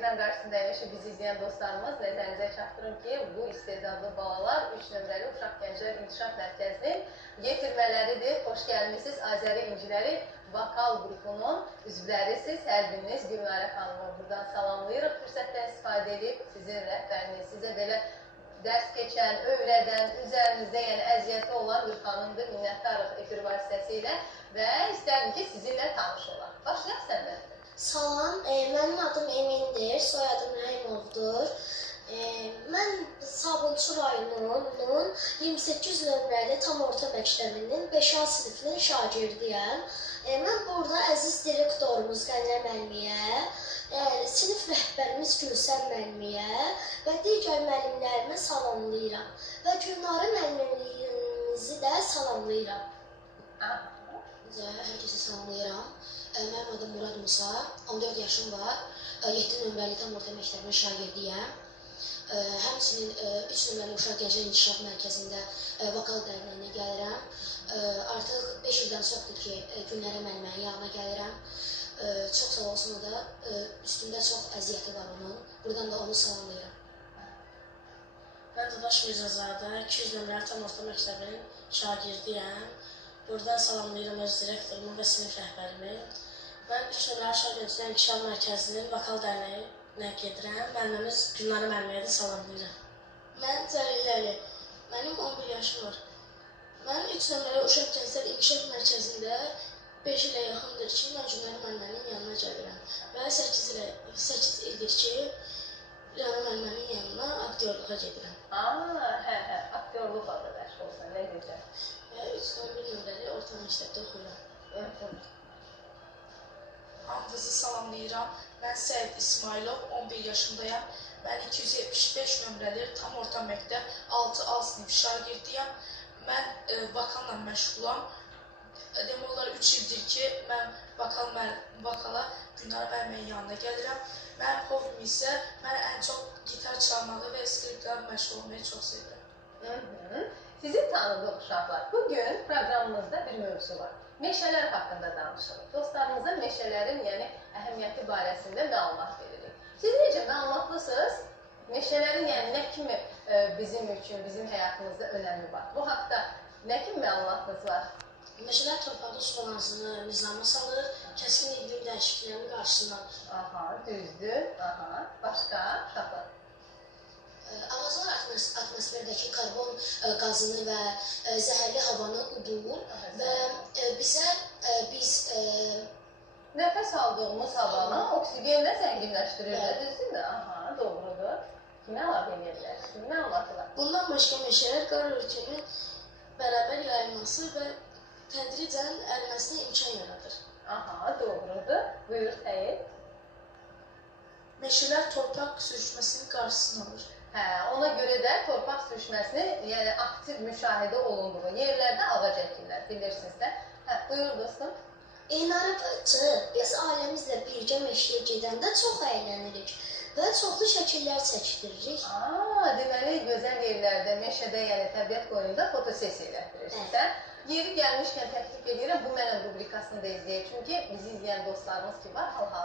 ekran qarşısında əyləşib bizi izləyən dostlarımız, nəzərinizə çatdırım ki, bu istedadlı balalar 3 nömrəli Uşaq Gənclər İnkişaf Mərkəzinin yetirmələridir. Xoş gəlmişsiniz Azəri İnciləri vokal qrupunun üzvlərisiz. Hər biriniz Gülnarə xanımı buradan salamlayırıq. Fürsətdən istifadə edib sizin rəhbəriniz, sizə belə dərs keçən, öyrədən, üzərinizdə əziyyəti olan bir xanımdır. Minnətdarıq efir vasitəsilə və istərdim ki, sizinlə tanış olaq. Başlayaq səndən. Salam, mənim adım Emindir, soyadım Rəhimovdur. Mən Sabunçu rayonunun 28 nömrəli tam orta məktəbinin 5A sinifinin şagirdiyəm. Mən burada əziz direktorumuz Qənrə müəlliməyə, sinif rəhbərimiz Gülsən müəlliməyə və digər müəllimlərimə salamlayıram. Və Gülnarə müəllimimizi də salamlayıram. Hər kəsə salamlayıram. Mənim adım Murad Musa, 14 yaşım var, 7 nömrəli tam orta məktəbinin şagirdiyəm. Həmçinin 3 nömrəli Uşaq Gənclər İnkişaf Mərkəzində vokal dərnəyinə gəlirəm. Artıq 5 ildən çoxdur ki, Gülnərə müəllimənin yanına gəlirəm. Çox sağ olsun o da, üstümdə çox əziyyəti var onun. Buradan da onu salamlayıram. Mən Dadaş Mirzazadə, 200 nömrəli tam orta məktəbinin şagirdiyəm. Buradan salamlayıram öz direktorumu və sinif rəhbərimi. Mən 3 nömrəli Uşaq Gənclər İnkişaf Mərkəzinin vokal dərnəyinə gedirəm. Müəllimimiz Gülnarə müəlliməyə də salamlayıram. Mən Cəlil Əli. Mənim 11 yaşım var. Mən 3 nömrəli Uşaq Gənclər İnkişaf Mərkəzində 5 ilə yaxındır ki, mən Gülnarə müəllimənin yanına gəlirəm. Və 8 ildir ki, Gülnarə müəllimənin yanına aktyorluğa gedirəm. Aktyorluqla da dərs olsun, nə gözəl. 3-11 nömrəli orta məktəbdə oxuyuram. Hamınızı salamlayıram. Mən Səid İsmailov, 11 yaşındayam. Mən 275 nömrəli tam orta məktəb 6A sinif şagirdiyəm. Mən vokalla məşğulam. Demək olar 3 ildir ki, mən vokala Gülnarə müəllimənin yanına gəlirəm. Mənim hobim isə mən ən çox gitar çalmağı və skriptlə məşğul olmayı çox sevirəm. Sizi tanıdıq uşaqlar. Bugün proqramımızda bir mövzu var. Meşələr haqqında danışırıq. Dostlarımıza meşələrin, əhəmiyyəti barəsində məlumat veririk. Siz necə məlumatlısınız? Meşələrin, nə kimi bizim üçün, bizim həyatımızda önəmi var? Bu haqda nə kimi məlumatınız var? Meşələr torpaqda su balansını nizama salır, kəskin iqlim dəyişikliklərinin qarşısını alır. Düzdür. Başqa uşaqlar? Ağaclar atmosferdəki karbon qazını və zəhərli havanı udur və biz nəfəs aldığımız havanı oksigenlə zənginləşdirir, düzdür? Doğrudur. Kimə əlavə edə bilərsiniz? Kimin məlumatı var? Bundan başqa meşələr qar örtüyünün bərabər yayılması və tədricən əriməsinə imkan yaradır. Doğrudur. Buyur Səid. Meşələr torpaq sürüşməsinin qarşısını alır. Ona görə də torpaq sürüşməsini, aktiv müşahidə olunduğu yerlərdə ağac əkirlər, bilirsiniz də. Buyur dostum. Elnarə bacı, biz ailəmizlə birgə meşəyə gedəndə çox əylənirik və çoxlu şəkillər çəkdiririk. Deməli, gözəl yerlərdə, meşədə, təbiət qoynunda fotosesiya elətdirirsən. Yeri gəlmişkən təklif edirəm, bu mənim rubrikasını da izləyək. Çünki bizi izləyən dostlarımız ki var, hal-hazırda